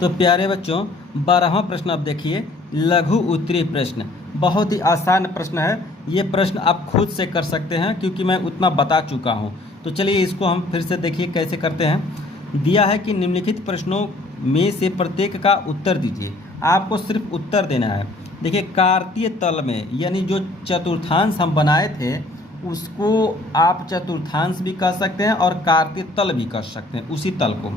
तो प्यारे बच्चों 12वां प्रश्न आप देखिए, लघु उत्तरीय प्रश्न। बहुत ही आसान प्रश्न है। ये प्रश्न आप खुद से कर सकते हैं क्योंकि मैं उतना बता चुका हूँ। तो चलिए इसको हम फिर से देखिए कैसे करते हैं। दिया है कि निम्नलिखित प्रश्नों में से प्रत्येक का उत्तर दीजिए। आपको सिर्फ उत्तर देना है। देखिए कार्तीय तल में यानी जो चतुर्थांश हम बनाए थे उसको आप चतुर्थांश भी कह सकते हैं और कार्तीय तल भी कह सकते हैं उसी तल को।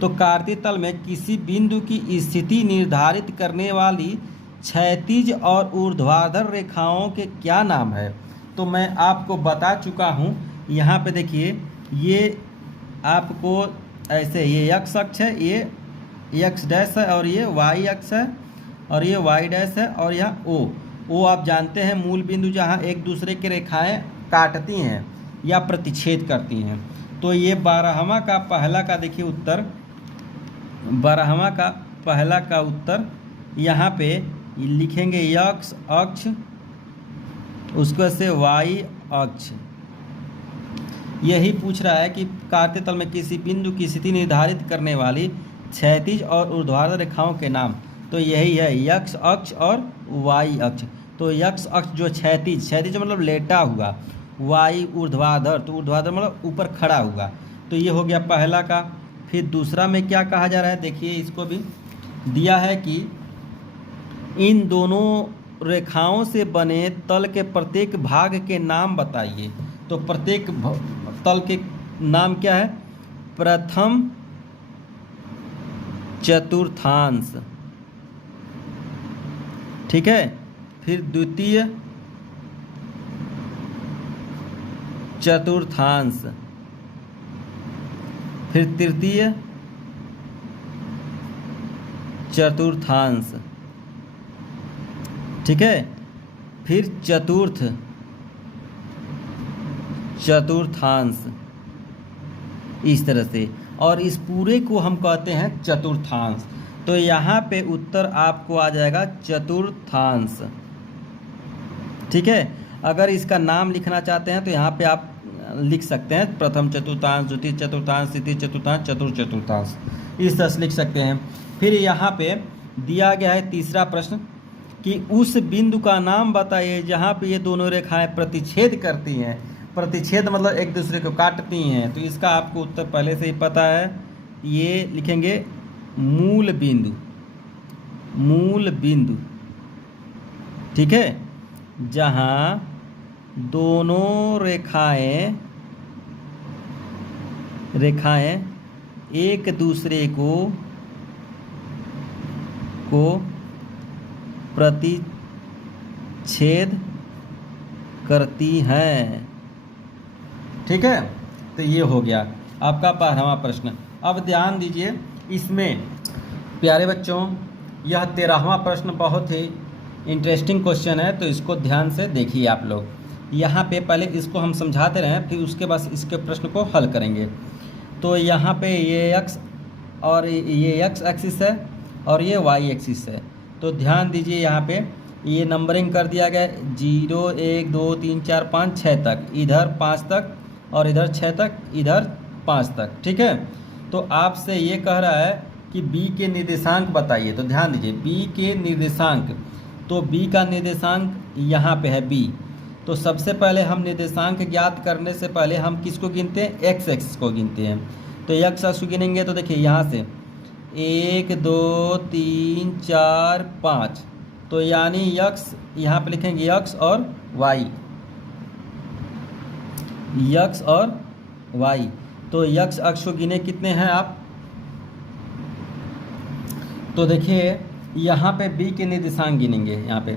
तो कार्तीय तल में किसी बिंदु की स्थिति निर्धारित करने वाली क्षैतिज और ऊर्ध्वाधर रेखाओं के क्या नाम है? तो मैं आपको बता चुका हूँ। यहाँ पे देखिए ये आपको ऐसे ये एक्स अक्ष है, ये एक्स डैश है और ये वाई अक्ष है और ये वाई डैश है और यहाँ ओ आप जानते हैं मूल बिंदु जहाँ एक दूसरे की रेखाएं काटती हैं या प्रतिच्छेद करती हैं। तो ये 12वां का पहला का देखिए उत्तर, 12वां का पहला का उत्तर यहाँ पे लिखेंगे एक्स अक्ष, उसको से वाई अक्ष। यही पूछ रहा है कि कार्तीय तल में किसी बिंदु की स्थिति निर्धारित करने वाली क्षैतिज और ऊर्ध्वाधर रेखाओं के नाम। तो यही है एक्स अक्ष और वाई अक्ष। तो एक्स अक्ष जो क्षैतिज मतलब लेटा हुआ, वाई ऊर्ध्वाधर तो ऊर्ध्वाधर मतलब ऊपर खड़ा हुआ। तो ये हो गया पहला का। फिर दूसरा में क्या कहा जा रहा है देखिए, इसको भी दिया है कि इन दोनों रेखाओं से बने तल के प्रत्येक भाग के नाम बताइए। तो प्रत्येक तल के नाम क्या है? प्रथम चतुर्थांश, ठीक है। फिर द्वितीय चतुर्थांश, फिर तृतीय चतुर्थांश, ठीक है। फिर चतुर्थ चतुर्थांश, इस तरह से। और इस पूरे को हम कहते हैं चतुर्थांश। तो यहाँ पे उत्तर आपको आ जाएगा चतुर्थांश, ठीक है। अगर इसका नाम लिखना चाहते हैं तो यहाँ पे आप लिख सकते हैं प्रथम चतुर्थांश, द्वितीय चतुर्थांश, तृतीय चतुर्थांश, चतुर्थ चतुर्थांश, इस तरह से लिख सकते हैं। फिर यहाँ पे दिया गया है तीसरा प्रश्न कि उस बिंदु का नाम बताइए जहाँ पे ये दोनों रेखाएं प्रतिच्छेद करती हैं। प्रतिच्छेद मतलब एक दूसरे को काटती हैं। तो इसका आपको उत्तर पहले से ही पता है। ये लिखेंगे मूल बिंदु, मूल बिंदु, ठीक है। जहाँ दोनों रेखाएं एक दूसरे को प्रतिच्छेद करती हैं, ठीक है। तो ये हो गया आपका 12वां प्रश्न। अब ध्यान दीजिए इसमें प्यारे बच्चों, यह 13वां प्रश्न बहुत ही इंटरेस्टिंग क्वेश्चन है। तो इसको ध्यान से देखिए आप लोग। यहाँ पे पहले इसको हम समझाते रहें, फिर उसके बाद इसके प्रश्न को हल करेंगे। तो यहाँ पे ये एक्स और ये एक्स एक्सिस है और ये वाई एक्सिस है। तो ध्यान दीजिए यहाँ पे ये नंबरिंग कर दिया गया 0 1 2 3 4 5 6 तक, इधर 5 तक और इधर 6 तक, इधर 5 तक, ठीक है। तो आपसे ये कह रहा है कि बी के निर्देशांक बताइए। तो ध्यान दीजिए बी के निर्देशांक, तो बी का निर्देशांक यहाँ पे है बी। तो सबसे पहले हम निर्देशांक ज्ञात करने से पहले हम किसको गिनते हैं? एक्स एक्सिस को गिनते हैं। तो एक्स एक्सिस को गिनेंगे तो देखिए यहाँ से 1 2 3 4 5। तो यानी एक्स यहाँ पे लिखेंगे एक्स और वाई, एक्स और वाई। तो एक्स अक्ष को गिने कितने हैं आप? तो देखिए यहाँ पे बी के निर्देशांक गिनेंगे यहाँ पे।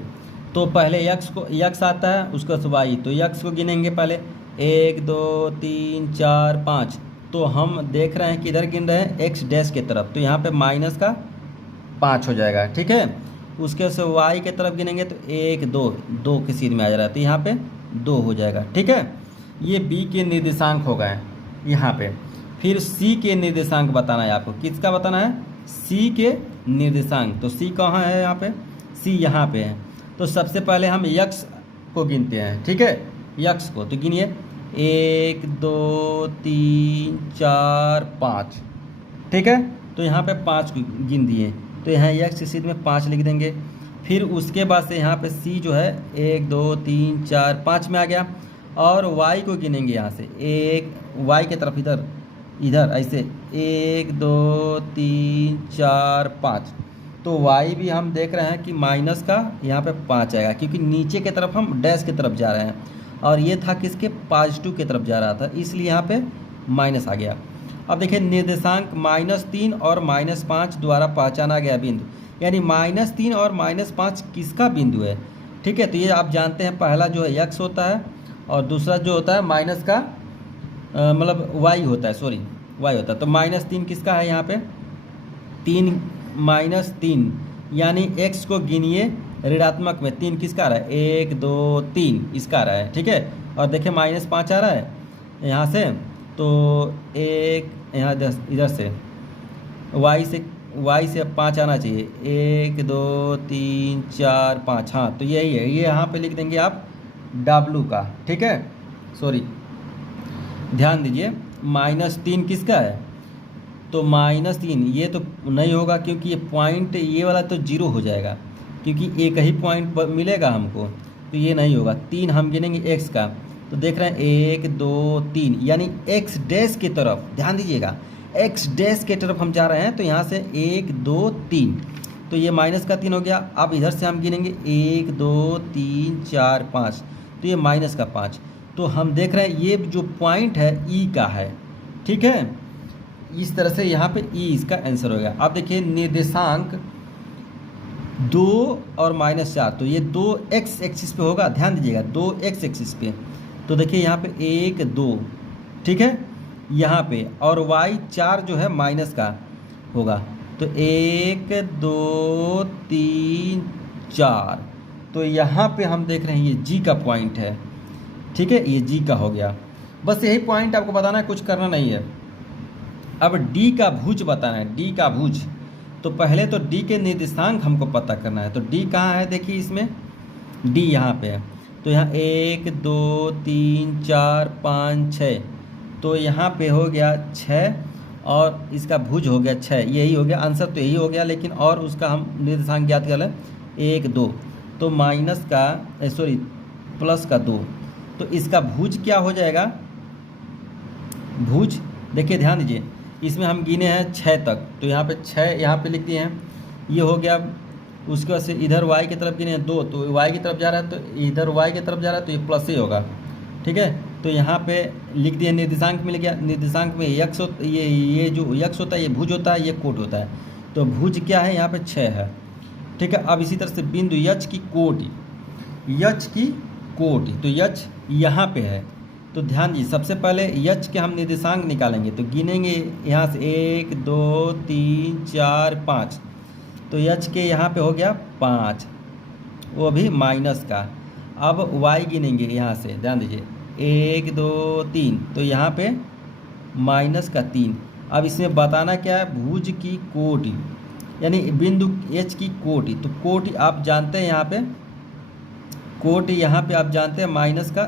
तो पहले एक्स आता है, उसका वाई। तो एक्स को गिनेंगे पहले 1 2 3 4 5। तो हम देख रहे हैं कि इधर गिन रहे हैं एक्स डैश के तरफ, तो यहाँ पे माइनस का 5 हो जाएगा, ठीक है। उसके से वाई के तरफ गिनेंगे तो 1 2 के सीध में आ जा रहा है, तो यहाँ पे 2 हो जाएगा, ठीक है। ये बी के निर्देशांक हो गए यहाँ पे। फिर सी के निर्देशांक बताना है आपको। किसका बताना है? सी के निर्देशांक। तो सी कहाँ है? यहाँ पे सी यहाँ पे है। तो सबसे पहले हम यक्स को गिनते हैं, ठीक है। यक्स को तो गिनिए 1 2 3 4 5, ठीक है। तो यहाँ पे 5 को गिन दिए, तो यहाँ x की सीध में 5 लिख देंगे। फिर उसके बाद से यहाँ पे c जो है 1 2 3 4 5 में आ गया, और y को गिनेंगे यहाँ से, एक y की तरफ इधर इधर ऐसे 1 2 3 4 5। तो y भी हम देख रहे हैं कि माइनस का यहाँ पे 5 आएगा, क्योंकि नीचे की तरफ हम डैश की तरफ जा रहे हैं, और ये था किसके पॉजिटिव की तरफ जा रहा था, इसलिए यहाँ पे माइनस आ गया। अब देखिए निर्देशांक -3 और -5 द्वारा पहचाना गया बिंदु, यानी -3 और -5 किसका बिंदु है। ठीक है, तो ये आप जानते हैं, पहला जो है x होता है और दूसरा जो होता है माइनस का मतलब y होता है, सॉरी y होता है। तो -3 किसका है यहाँ पे, 3 -3 यानी x को गिनिए ऋणात्मक में, 3 किसका आ रहा है, 1 2 3 इसका आ रहा है। ठीक है, और देखिए -5 आ रहा है यहाँ से, तो एक यहाँ इधर से y से 5 आना चाहिए, 1 2 3 4 5। हाँ, तो यही है, ये यहाँ पे लिख देंगे आप W का। ठीक है, सॉरी ध्यान दीजिए, -3 किसका है, तो -3 ये तो नहीं होगा, क्योंकि ये पॉइंट ये वाला तो 0 हो जाएगा, क्योंकि एक ही पॉइंट मिलेगा हमको, तो ये नहीं होगा। 3 हम गिनेंगे x का, तो देख रहे हैं 1 2 3, यानी x डैश की तरफ, ध्यान दीजिएगा x डैश की तरफ हम जा रहे हैं, तो यहाँ से 1 2 3, तो ये -3 हो गया। अब इधर से हम गिनेंगे 1 2 3 4 5, तो ये -5। तो हम देख रहे हैं ये जो पॉइंट है ई का है। ठीक है, इस तरह से यहाँ पे ई इसका आंसर हो गया। अब देखिए निर्देशांक 2 और -4, तो ये 2 x एक्सिस पे होगा, ध्यान दीजिएगा 2 x एक्सिस पे। तो देखिए यहाँ पे 1 2, ठीक है यहाँ पे, और y 4 जो है माइनस का होगा, तो 1 2 3 4, तो यहाँ पे हम देख रहे हैं ये g का पॉइंट है। ठीक है, ये g का हो गया, बस यही पॉइंट आपको बताना है, कुछ करना नहीं है। अब d का भुज बताना है, d का भुज, तो पहले तो d के निर्देशांक हमको पता करना है। तो d कहाँ है, देखिए इसमें d यहाँ पे है, तो यहाँ 1 2 3 4 5 6, तो यहाँ पे हो गया 6, और इसका भुज हो गया 6, यही हो गया आंसर, तो यही हो गया। लेकिन और उसका हम निर्देशांक ज्ञात कर लें, 1 2, तो माइनस का सॉरी प्लस का 2, तो इसका भुज क्या हो जाएगा, भुज देखिए ध्यान दीजिए, इसमें हम गिने हैं 6 तक, तो यहाँ पे 6 यहाँ पे लिख दिए हैं, ये हो गया। उसके बाद से इधर y की तरफ गिने हैं 2, तो y की तरफ जा रहा है, तो इधर y की तरफ जा रहा है, तो ये प्लस ही होगा। ठीक है, तो यहाँ पे लिख दिए, निर्देशांक मिल गया। निर्देशांक में x ये जो x होता है ये भुज होता है, ये कोट होता है, तो भुज क्या है यहाँ पे 6 है। ठीक है, अब इसी तरह से बिंदु h की कोटि, h की कोटि, तो h यहाँ पे है, तो ध्यान दीजिए सबसे पहले h के हम निर्देशांक निकालेंगे, तो गिनेंगे यहाँ से 1 2 3 4 5, तो h के यहाँ पे हो गया 5, वो भी माइनस का। अब y गिनेंगे यहाँ से, ध्यान दीजिए 1 2 3, तो यहाँ पे माइनस का 3। अब इसमें बताना क्या है, भुज की कोटि, यानी बिंदु h की कोटि, तो कोटि आप जानते हैं यहाँ पे, कोटि यहाँ पे आप जानते हैं माइनस का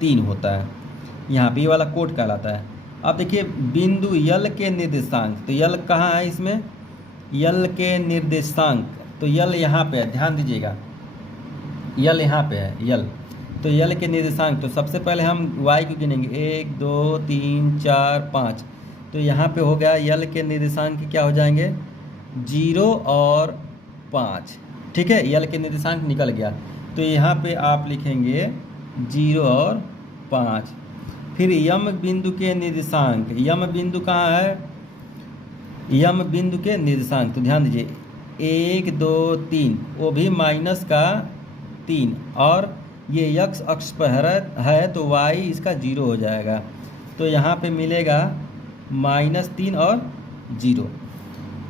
3 होता है, यहाँ पे ये वाला कोट कहलाता है। अब देखिए बिंदु यल के निर्देशांक, तो यल कहाँ है इसमें, यल के निर्देशांक, तो यल यहाँ पे है, ध्यान दीजिएगा यल यहाँ पे है यल, तो यल के निर्देशांक, तो सबसे पहले हम y को गिनेंगे 1 2 3 4 5, तो यहाँ पे हो गया यल के निर्देशांक क्या हो जाएंगे 0 और 5। ठीक है, यल के निर्देशांक निकल गया, तो यहाँ पे आप लिखेंगे 0 और 5। फिर यम बिंदु के निर्देशांक, यम बिंदु कहाँ है, यम बिंदु के निर्देशांक, तो ध्यान दीजिए 1 2 3, वो भी माइनस का 3, और ये x अक्ष पर है, तो y इसका 0 हो जाएगा, तो यहाँ पे मिलेगा -3 और 0।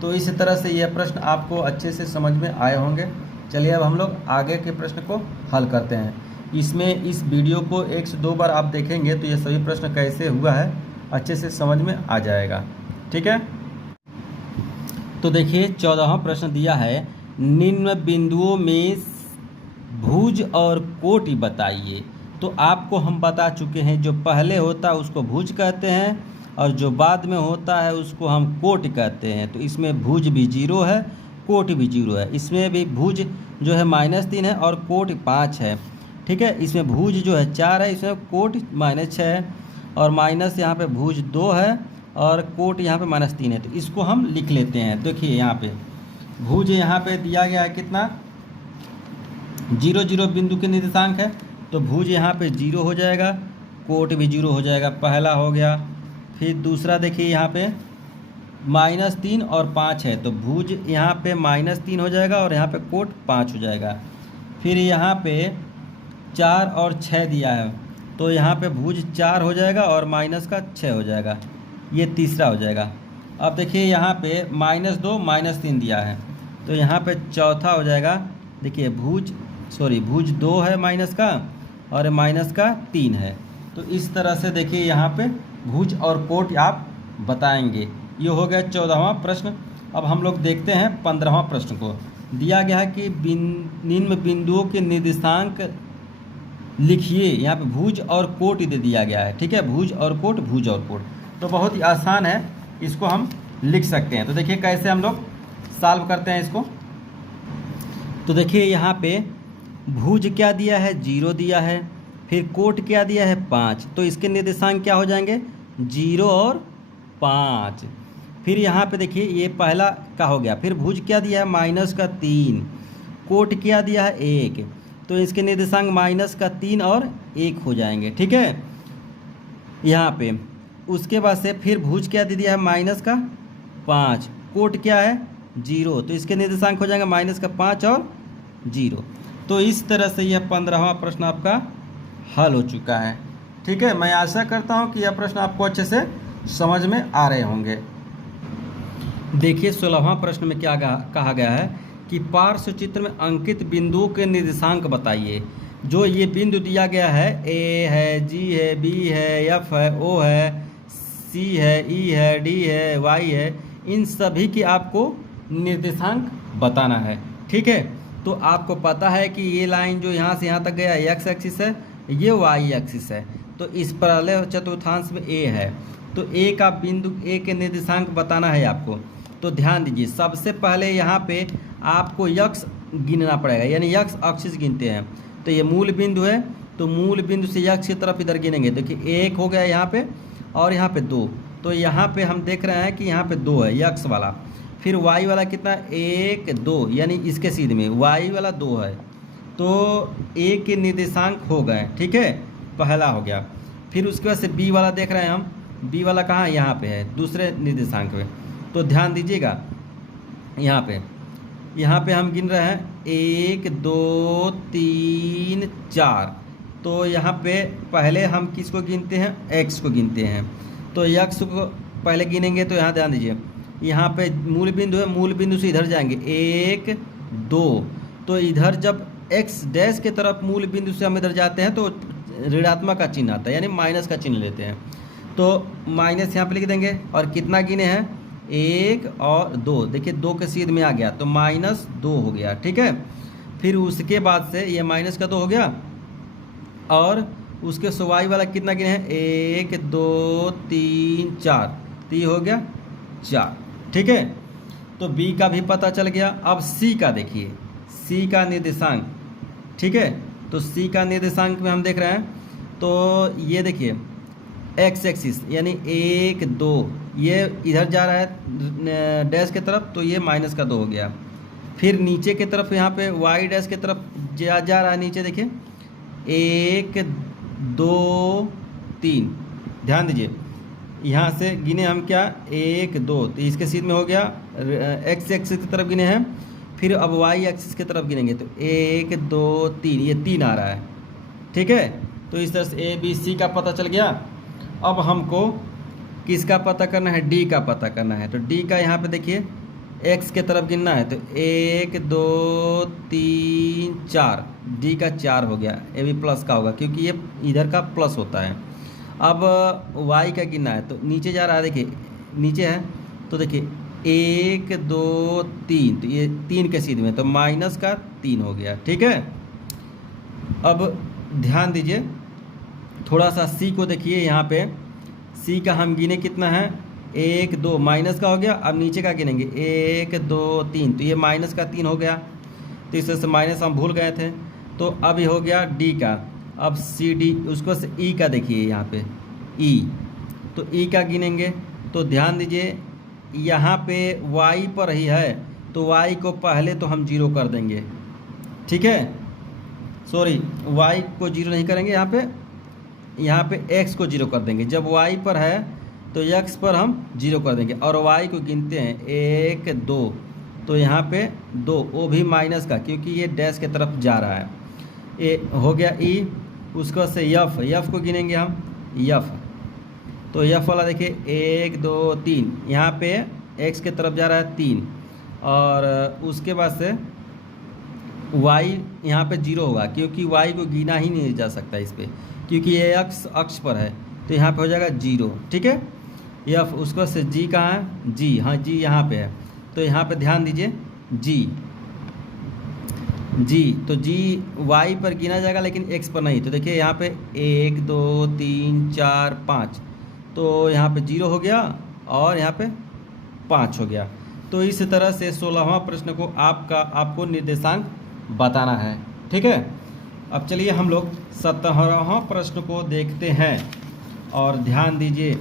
तो इस तरह से यह प्रश्न आपको अच्छे से समझ में आए होंगे। चलिए अब हम लोग आगे के प्रश्न को हल करते हैं। इसमें इस वीडियो को 1 से 2 बार आप देखेंगे तो ये सभी प्रश्न कैसे हुआ है अच्छे से समझ में आ जाएगा। ठीक है, तो देखिए 14वां प्रश्न दिया है, निम्न बिंदुओं में भुज और कोटि बताइए। तो आपको हम बता चुके हैं, जो पहले होता है उसको भुज कहते हैं और जो बाद में होता है उसको हम कोट कहते हैं। तो इसमें भुज भी 0 है, कोट भी 0 है। इसमें भी भुज जो है -3 है और कोट 5 है। ठीक है, इसमें भुज जो है 4 है, इसमें कोट -6 है और माइनस यहाँ पे भुज 2 है और कोट यहाँ पे -3 है। तो इसको हम लिख लेते हैं। देखिए यहाँ पे भुज यहाँ पे दिया गया है कितना, 0 0 बिंदु के निर्देशांक है, तो भुज यहाँ पे 0 हो जाएगा, कोट भी 0 हो जाएगा, पहला हो गया। फिर दूसरा देखिए यहाँ पे -3 और 5 है, तो भुज यहाँ पे -3 हो जाएगा और यहाँ पे कोट 5 हो जाएगा। फिर यहाँ पे 4 और 6 दिया है, तो यहाँ पे भुज 4 हो जाएगा और माइनस का 6 हो जाएगा, ये तीसरा हो जाएगा। अब देखिए यहाँ पे -2 -3 दिया है, तो यहाँ पे चौथा हो जाएगा। देखिए भुज 2 है माइनस का और माइनस का 3 है। तो इस तरह से देखिए यहाँ पे भुज और कोट आप बताएंगे। ये हो गया 14वां प्रश्न। अब हम लोग देखते हैं 15वां प्रश्न को। दिया गया है कि निम्न बिंदुओं के निर्देशांक लिखिए। यहाँ पे भुज और कोट दे दिया गया है। ठीक है, भुज और कोट, भुज और कोट। तो बहुत ही आसान है, इसको हम लिख सकते हैं। तो देखिए कैसे हम लोग सॉल्व करते हैं इसको। तो देखिए यहाँ पे भुज क्या दिया है, 0 दिया है। फिर कोट क्या दिया है, 5। तो इसके निर्देशांक क्या हो जाएंगे, 0 और 5। फिर यहाँ पे देखिए ये पहला का हो गया। फिर भुज क्या दिया है, -3। कोट क्या दिया है, 1। तो इसके निर्देशांक -3 और 1 हो जाएंगे। ठीक है, यहाँ पे उसके बाद से फिर भुज क्या दे दिया है, -5। कोट क्या है, 0। तो इसके निर्देशांक हो जाएगा -5 और 0। तो इस तरह से यह 15वां प्रश्न आपका हल हो चुका है। ठीक है, मैं आशा करता हूँ कि यह प्रश्न आपको अच्छे से समझ में आ रहे होंगे। देखिए 16वां प्रश्न में क्या कहा गया है कि पार्श्व चित्र में अंकित बिंदुओं के निर्देशांक बताइए। जो ये बिंदु दिया गया है, ए है, जी है, बी है, एफ है, ओ है, सी है, ई है, डी है, वाई है, इन सभी की आपको निर्देशांक बताना है। ठीक है, तो आपको पता है कि ये लाइन जो यहाँ से यहाँ तक गया एक्स एक्सिस है, ये वाई एक्सिस है। तो इस पहले चतुर्थांश में ए है, तो ए का बिंदु, ए के निर्देशांक बताना है आपको। तो ध्यान दीजिए, सबसे पहले यहाँ पे आपको यक्स गिनना पड़ेगा, यानी यक्स एक्सिस गिनते हैं। तो ये मूल बिंदु है, तो मूल बिंदु से यक्स की तरफ इधर गिनेंगे। देखिए 1 हो गया यहाँ पे और यहाँ पे 2। तो यहाँ पे हम देख रहे हैं कि यहाँ पे 2 है यक्स वाला। फिर वाई वाला कितना, 1 2, यानी इसके सीधे में वाई वाला 2 है। तो ए के निर्देशांक हो गए। ठीक है, पहला हो गया। फिर उसके बाद से बी वाला देख रहे हैं हम, बी वाला कहाँ, यहाँ पे है, दूसरे निर्देशांक में। तो ध्यान दीजिएगा, यहाँ पे हम गिन रहे हैं 1 2 3 4। तो यहाँ पे पहले हम किसको गिनते हैं, एक्स को गिनते हैं। तो एक्स को पहले गिनेंगे। तो यहाँ ध्यान दीजिए, यहाँ पे मूल बिंदु है, मूल बिंदु से इधर जाएंगे 1 2। तो इधर जब एक्स डैश के तरफ मूल बिंदु से हम इधर जाते हैं तो ऋणात्मक का चिन्ह आता है, यानी माइनस का चिन्ह लेते हैं। तो माइनस यहाँ पे लिख देंगे। और कितना गिने हैं, 1 और 2। देखिए 2 के सीध में आ गया, तो -2 हो गया। ठीक है, फिर उसके बाद से ये -2 हो गया और उसके वाई वाला कितना गिने हैं, 1 2 3 4। तो ये हो गया 4। ठीक है, तो बी का भी पता चल गया। अब सी का देखिए, सी का निर्देशांक। ठीक है, तो सी का निर्देशांक में हम देख रहे हैं, तो ये देखिए एक्स एक्सिस यानी 1 2, ये इधर जा रहा है डैश के तरफ, तो ये -2 हो गया। फिर नीचे के तरफ यहाँ पे वाई डैश के तरफ जा रहा है, नीचे देखिए 1 2 3। ध्यान दीजिए, यहाँ से गिने हम क्या, 1 2, तो इसके सीध में हो गया, एक्स एक्सिस की तरफ गिने हैं। फिर अब वाई एक्सिस की तरफ गिनेंगे, तो 1 2 3, ये 3 आ रहा है। ठीक है, तो इस तरह से ए बी सी का पता चल गया। अब हमको किसका पता करना है, डी का पता करना है। तो डी का यहाँ पे देखिए एक्स के तरफ गिनना है, तो 1 2 3 4, डी का 4 हो गया। ए भी प्लस का होगा क्योंकि ये इधर का प्लस होता है। अब वाई का गिनना है, तो नीचे जा रहा है, देखिए नीचे है, तो देखिए 1 2 3, तो ये 3 के सीध में, तो -3 हो गया। ठीक है, अब ध्यान दीजिए, थोड़ा सा सी को देखिए, यहाँ पे सी का हम गिने कितना है, 1 2 माइनस का हो गया। अब नीचे का गिनेंगे 1 2 3, तो ये माइनस का 3 हो गया, तो इस तरह से माइनस हम भूल गए थे। तो अब ये हो गया डी का। अब सी डी, उसको से ई का देखिए यहाँ पे ई, तो ई का गिनेंगे। तो ध्यान दीजिए यहाँ पे वाई पर ही है, तो वाई को पहले तो हम 0 कर देंगे, ठीक है। सॉरी, वाई को 0 नहीं करेंगे, यहाँ पे एक्स को 0 कर देंगे। जब वाई पर है तो एक्स पर हम 0 कर देंगे, और वाई को गिनते हैं 1 2, तो यहाँ पे 2, वो भी माइनस का, क्योंकि ये डैश के तरफ जा रहा है। ये हो गया ई। उसके बाद से यफ को गिनेंगे हम, यफ, तो यफ वाला देखिए 1 2 3, यहाँ पे एक्स के तरफ जा रहा है 3, और उसके बाद से वाई यहाँ पे 0 होगा, क्योंकि वाई को गिना ही नहीं जा सकता इस पर, क्योंकि ये अक्ष पर है, तो यहाँ पे हो जाएगा 0, ठीक है। यफ, उसको से जी कहाँ है, जी, हाँ जी यहाँ पे है, तो यहाँ पे ध्यान दीजिए जी, तो जी वाई पर गिना जाएगा लेकिन एक्स पर नहीं। तो देखिए यहाँ पे 1 2 3 4 5, तो यहाँ पे 0 हो गया और यहाँ पे 5 हो गया। तो इस तरह से 16वां प्रश्न को आपको निर्देशांक बताना है, ठीक है। अब चलिए हम लोग 17वां प्रश्न को देखते हैं, और ध्यान दीजिए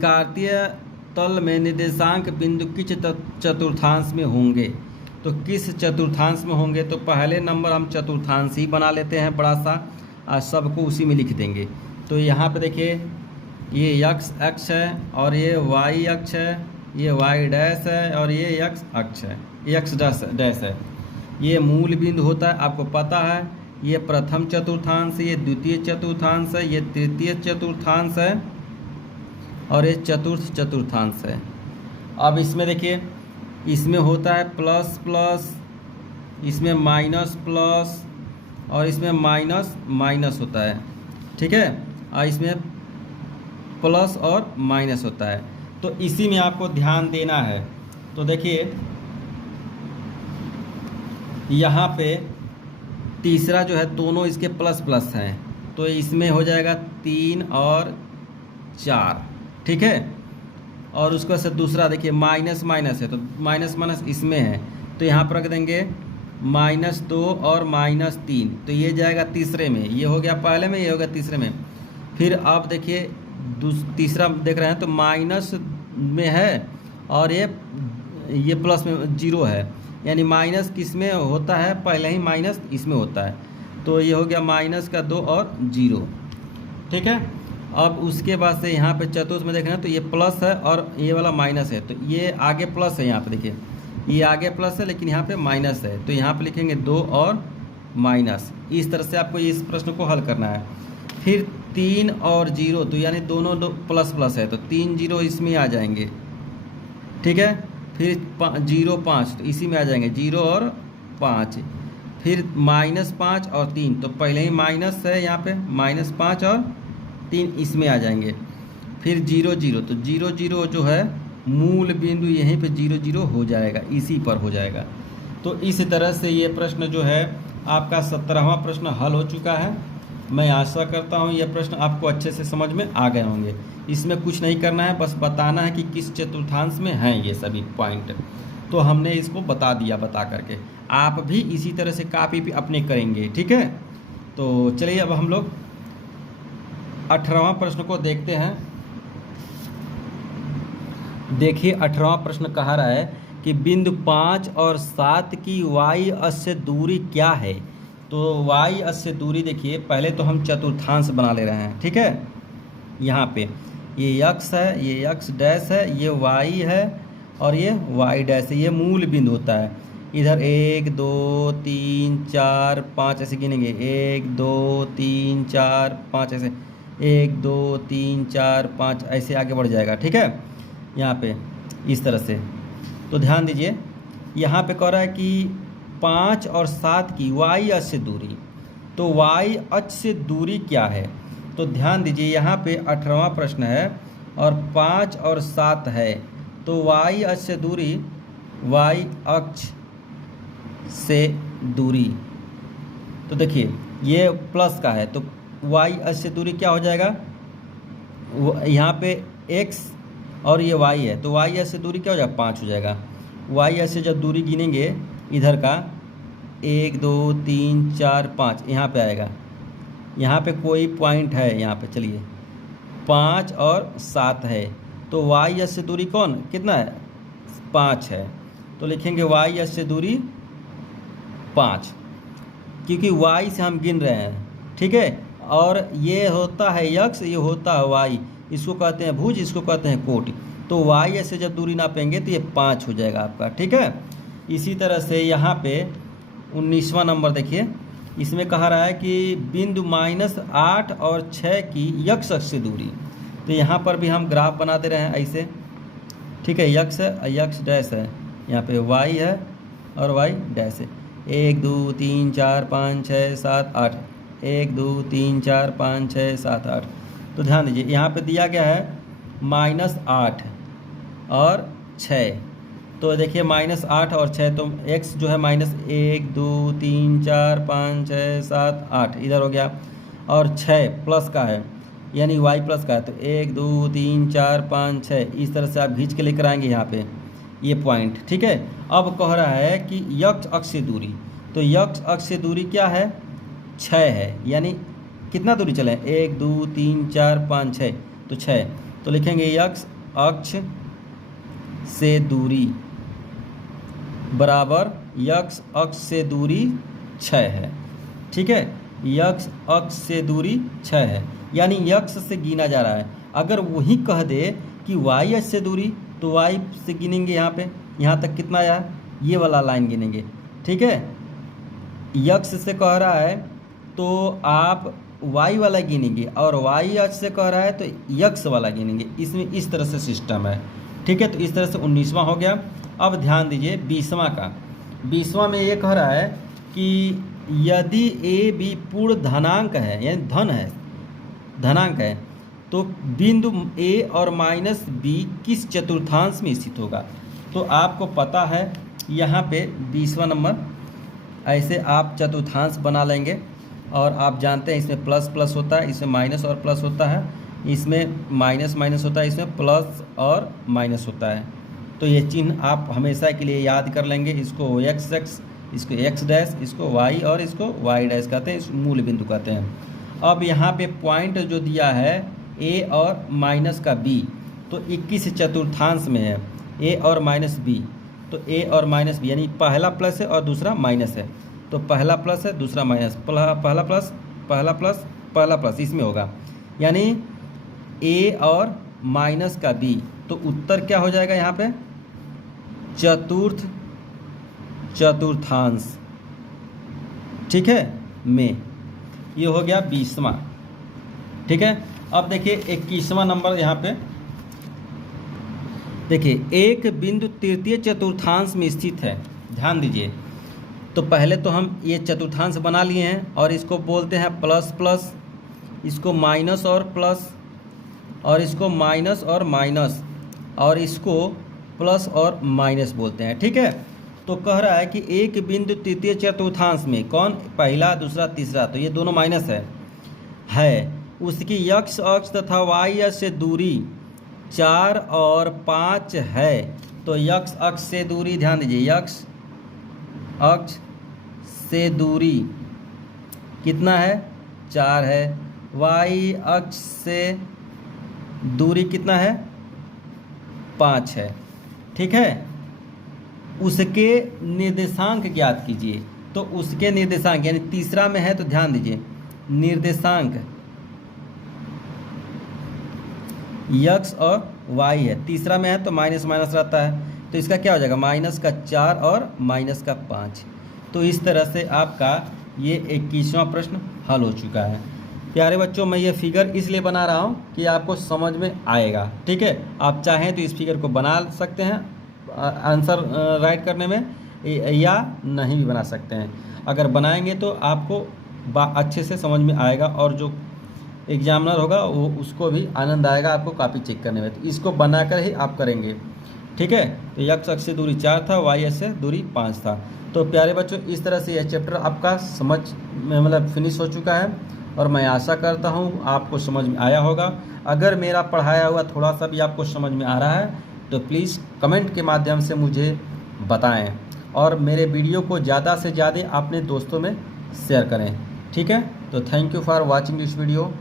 कार्तीय तल में निर्देशांक बिंदु किस चतुर्थांश में होंगे। तो किस चतुर्थांश में होंगे, तो पहले नंबर हम चतुर्थांश ही बना लेते हैं बड़ा सा, और सबको उसी में लिख देंगे। तो यहाँ पे देखिए ये एक्स अक्ष है, और ये वाई अक्ष है, ये वाई डैश है, और ये एक्स अक्ष है, ये एक्स डैश है। ये मूल बिंदु होता है, आपको पता है। ये प्रथम चतुर्थांश, ये द्वितीय चतुर्थांश है, ये तृतीय चतुर्थांश है, और ये चतुर्थ चतुर्थांश है। अब इसमें देखिए, इसमें होता है प्लस प्लस, इसमें माइनस प्लस, और इसमें माइनस माइनस होता है, ठीक है। और इसमें प्लस और माइनस होता है, तो इसी में आपको ध्यान देना है। तो देखिए यहाँ पे तीसरा जो है, दोनों इसके प्लस प्लस हैं, तो इसमें हो जाएगा 3 और 4, ठीक है। और उसका से दूसरा देखिए माइनस माइनस है, तो माइनस माइनस इसमें है, तो यहाँ पर रख देंगे -2 और -3, तो ये जाएगा तीसरे में, ये हो गया पहले में, ये हो गया तीसरे में। फिर आप देखिए तीसरा देख रहे हैं, तो माइनस में है, और ये प्लस में 0 है, यानी माइनस किस में होता है, पहले ही माइनस इसमें होता है, तो ये हो गया -2 और 0, ठीक है। अब उसके बाद से यहाँ पे चतुर्थ में देख रहे हैं, तो ये प्लस है और ये वाला माइनस है, तो ये आगे प्लस है, यहाँ पे देखिए ये आगे प्लस है लेकिन यहाँ पे माइनस है, तो यहाँ पे लिखेंगे 2 और माइनस। इस तरह से आपको इस प्रश्न को हल करना है। फिर 3 और 0, तो यानी दोनों प्लस प्लस है, तो 3 0 इसमें आ जाएंगे, ठीक है। फिर 0 5, तो इसी में आ जाएंगे 0 और 5। फिर -5 और 3, तो पहले ही माइनस है, यहाँ पे -5 और 3 इसमें आ जाएंगे। फिर 0 0, तो 0 0 जो है मूल बिंदु यहीं पे 0 0 हो जाएगा, इसी पर हो जाएगा। तो इस तरह से ये प्रश्न जो है आपका 17वां प्रश्न हल हो चुका है। मैं आशा करता हूँ ये प्रश्न आपको अच्छे से समझ में आ गए होंगे। इसमें कुछ नहीं करना है, बस बताना है कि किस चतुर्थांश में हैं ये सभी पॉइंट। तो हमने इसको बता दिया, बता करके आप भी इसी तरह से कॉपी पे अपने करेंगे, ठीक है। तो चलिए अब हम लोग 18वां प्रश्न को देखते हैं। देखिए 18वां प्रश्न कह रहा है कि बिंदु 5 और 7 की वाई अक्ष से दूरी क्या है। तो वाई अक्ष से दूरी देखिए, पहले तो हम चतुर्थांश बना ले रहे हैं, ठीक है। यहाँ पे ये एक्स है, ये एक्स डैश है, ये वाई है और ये वाई डैश है, ये मूल बिंदु होता है। इधर 1 2 3 4 5 ऐसे गिनेंगे, 1 2 3 4 5 ऐसे, 1 2 3 4 5 ऐसे आगे बढ़ जाएगा, ठीक है। यहाँ पे इस तरह से। तो ध्यान दीजिए यहाँ पे कह रहा है कि 5 और 7 की वाई अक्ष से दूरी, तो वाई अक्ष से दूरी क्या है। तो ध्यान दीजिए यहाँ पे 18वां प्रश्न है और 5 और 7 है, तो वाई अक्ष से दूरी, वाई अक्ष से दूरी, तो देखिए ये प्लस का है, तो वाई अक्ष से दूरी क्या हो जाएगा, यहाँ पे x और ये y है, तो y s से दूरी क्या हो जाएगा, 5 हो जाएगा। y s से जब दूरी गिनेंगे इधर का 1 2 3 4 5 यहाँ पे आएगा, यहाँ पे कोई पॉइंट है, यहाँ पे चलिए 5 और 7 है, तो y s से दूरी कौन कितना है, 5 है, तो लिखेंगे y s से दूरी 5, क्योंकि y से हम गिन रहे हैं, ठीक है। और ये होता है x, ये होता है y, इसको कहते हैं भुज, इसको कहते हैं कोटि, तो y s से जब दूरी नापेंगे तो ये 5 हो जाएगा आपका, ठीक है। इसी तरह से यहाँ पे 19वां नंबर देखिए, इसमें कहा रहा है कि बिंदु -8 और 6 की x अक्ष से दूरी, तो यहाँ पर भी हम ग्राफ बना दे रहे हैं ऐसे, ठीक है। x है, x डैश है, यहाँ पे y है और y डैश है, 1 2 3 4 5 6 7 8, 1 2 3 4 5 6 7 8, तो ध्यान दीजिए यहाँ पे दिया गया है -8 और 6, तो देखिए -8 और 6, तो x जो है -1 2 3 4 5 6 7 8 इधर हो गया, और 6 प्लस का है यानी y प्लस का है, तो 1 2 3 4 5 6 इस तरह से आप खींच के लेकर आएंगे यहाँ पे ये पॉइंट, ठीक है। अब कह रहा है कि x अक्ष से दूरी, तो x अक्ष से दूरी क्या है, 6 है, यानी कितना दूरी चले, 1 2 3 4 5 6, तो 6, तो लिखेंगे x अक्ष से दूरी बराबर x अक्ष से दूरी 6 है, ठीक है। x अक्ष से दूरी 6 है, यानी x से गिना जा रहा है। अगर वही कह दे कि y अक्ष से दूरी, तो y से गिनेंगे यहाँ पे, यहाँ तक कितना आया, ये वाला लाइन गिनेंगे, ठीक है। x से कह रहा है तो आप y वाला गिनेंगे, और y अक्ष से कह रहा है तो x वाला गिनेंगे, इसमें इस तरह से सिस्टम है, ठीक है। तो इस तरह से 19वां हो गया। अब ध्यान दीजिए 20वां का, 20वां में ये कह रहा है कि यदि a b पूर्ण धनांक है, यानी धन है, धनांक है, तो बिंदु a और -b किस चतुर्थांश में स्थित होगा। तो आपको पता है यहाँ पे 20वां नंबर, ऐसे आप चतुर्थांश बना लेंगे, और आप जानते हैं इसमें प्लस प्लस होता है, इसमें माइनस और प्लस होता है, इसमें माइनस माइनस होता है, इसमें प्लस और माइनस होता है। तो ये चिन्ह आप हमेशा के लिए याद कर लेंगे, इसको x x, इसको x डैश, इसको y और इसको y डैश कहते हैं, इस मूल बिंदु कहते हैं। अब यहाँ पे पॉइंट जो दिया है a और माइनस का b, तो 21 चतुर्थांश में है a और -b, तो a और -b यानी पहला प्लस है और दूसरा माइनस है, तो पहला प्लस है दूसरा माइनस, पहला प्लस पहला प्लस पहला प्लस इसमें होगा, यानी a और माइनस का b, तो उत्तर क्या हो जाएगा यहाँ पे, चतुर्थांश, ठीक है, में। ये हो गया 20वां, ठीक है। अब देखिए 21वां नंबर यहाँ पे देखिए, एक बिंदु तृतीय चतुर्थांश में स्थित है, ध्यान दीजिए। तो पहले तो हम ये चतुर्थांश बना लिए हैं, और इसको बोलते हैं प्लस प्लस, इसको माइनस और प्लस, और इसको माइनस और माइनस, और इसको प्लस और माइनस बोलते हैं, ठीक है। तो कह रहा है कि एक बिंदु तृतीय चतुर्थांश में, कौन, पहला दूसरा तीसरा, तो ये दोनों माइनस है, उसकी x अक्ष तथा y अक्ष से दूरी 4 और 5 है। तो x अक्ष से दूरी, ध्यान दीजिए, x अक्ष से दूरी कितना है, 4 है, y अक्ष से दूरी कितना है, 5 है, ठीक है। उसके निर्देशांक ज्ञात कीजिए, तो उसके निर्देशांक, यानी तीसरा में है तो ध्यान दीजिए, निर्देशांक x और y है, तीसरा में है तो माइनस माइनस रहता है, तो इसका क्या हो जाएगा, -4 और -5। तो इस तरह से आपका ये 21वां प्रश्न हल हो चुका है। प्यारे बच्चों, मैं ये फिगर इसलिए बना रहा हूँ कि आपको समझ में आएगा, ठीक है। आप चाहें तो इस फिगर को बना सकते हैं आंसर राइट करने में, या नहीं भी बना सकते हैं। अगर बनाएंगे तो आपको अच्छे से समझ में आएगा, और जो एग्जामिनर होगा वो उसको भी आनंद आएगा आपको कॉपी चेक करने में। तो इसको बनाकर ही आप करेंगे, ठीक है। तो x अक्ष से दूरी 4 था, y अक्ष से दूरी 5 था। तो प्यारे बच्चों, इस तरह से यह चैप्टर आपका समझ में मतलब फिनिश हो चुका है, और मैं आशा करता हूँ आपको समझ में आया होगा। अगर मेरा पढ़ाया हुआ थोड़ा सा भी आपको समझ में आ रहा है तो प्लीज़ कमेंट के माध्यम से मुझे बताएं और मेरे वीडियो को ज़्यादा से ज़्यादा अपने दोस्तों में शेयर करें। ठीक है, तो thank you for watching this video.